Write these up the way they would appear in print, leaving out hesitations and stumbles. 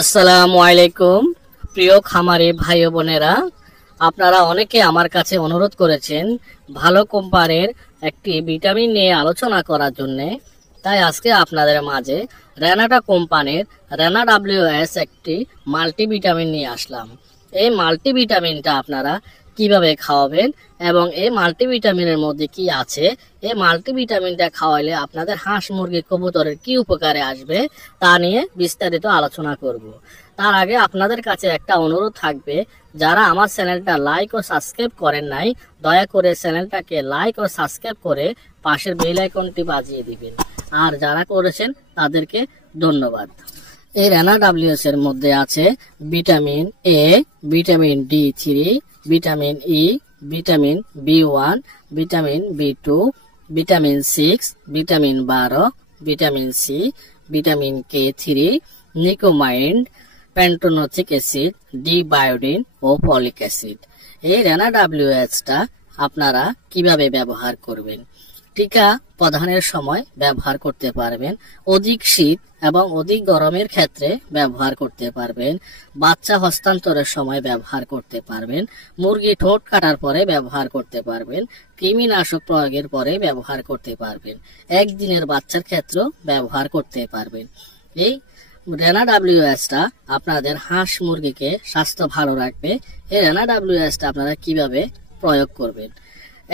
আসসালামু আলাইকুম প্রিয় খামারি ভাই ও বোনেরা, আপনারা অনেকে আমার কাছে অনুরোধ করেছেন ভালো কোম্পানির একটি ভিটামিন নিয়ে আলোচনা করার জন্য। তাই আজকে আপনাদের মাঝে রেনাটা কোম্পানির রেনা WS একটি মাল্টিভিটামিন নিয়ে আসলাম। এই মাল্টিভিটামিনটা আপনারা কিভাবে খাওয়াবেন এবং এই মাল্টিভিটামিনের মধ্যে কি আছে, এই মাল্টিভিটামিনটা খাওয়াইলে আপনাদের হাঁস মুরগি কবুতরের কি উপকারে আসবে তা নিয়ে বিস্তারিত আলোচনা করব। তার আগে আপনাদের কাছে একটা অনুরোধ থাকবে, যারা আমার চ্যানেলটা লাইক ও সাবস্ক্রাইব করেন নাই, দয়া করে চ্যানেলটাকে লাইক ও সাবস্ক্রাইব করে পাশের বেল আইকনটি বাজিয়ে দিবেন। আর যারা করেছেন তাদেরকে ধন্যবাদ। এই রেনা WS এর মধ্যে আছে vitamin A, vitamin D3, vitamin E, vitamin B1, vitamin B2, vitamin 6, vitamin 12, vitamin C, vitamin K3, nicotinamide, pantothenic acid, ডিবায়োডিন ও ফলিক অ্যাসিড। এই রেনা WS-টা আপনারা কিভাবে ব্যবহার করবেন? টিকা প্রদানের সময় ব্যবহার করতে পারবেন, অধিক শীত এবং অধিক গরমের ক্ষেত্রে ব্যবহার করতে পারবেন, বাচ্চা হস্তান্তরের সময় ব্যবহার করতে পারবেন, মুরগি ঠোঁট কাটার পরে ব্যবহার করতে পারবেন, কৃমিনাশক প্রয়োগের পরে ব্যবহার করতে পারবেন, একদিনের বাচ্চার ক্ষেত্রেও ব্যবহার করতে পারবেন। এই রেনা WS-টা আপনাদের হাঁস মুরগিকে স্বাস্থ্য ভালো রাখবে। এই রেনা WS-টা আপনারা কিভাবে প্রয়োগ করবেন?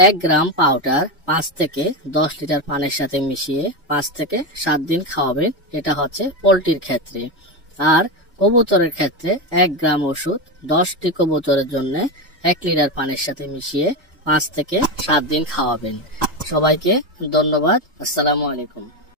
1 গ্রাম পাউডার 5 থেকে 10 লিটার পানির সাথে মিশিয়ে 5 থেকে 7 দিন খাওয়াবেন। এটা হচ্ছে পোলট্রির ক্ষেত্রে। আর কবুতরের ক্ষেত্রে 1 গ্রাম ওষুধ 10টি কবুতরের জন্য 1 লিটার পানির সাথে মিশিয়ে 5 থেকে 7 দিন খাওয়াবেন। সবাইকে ধন্যবাদ। আসসালামু আলাইকুম।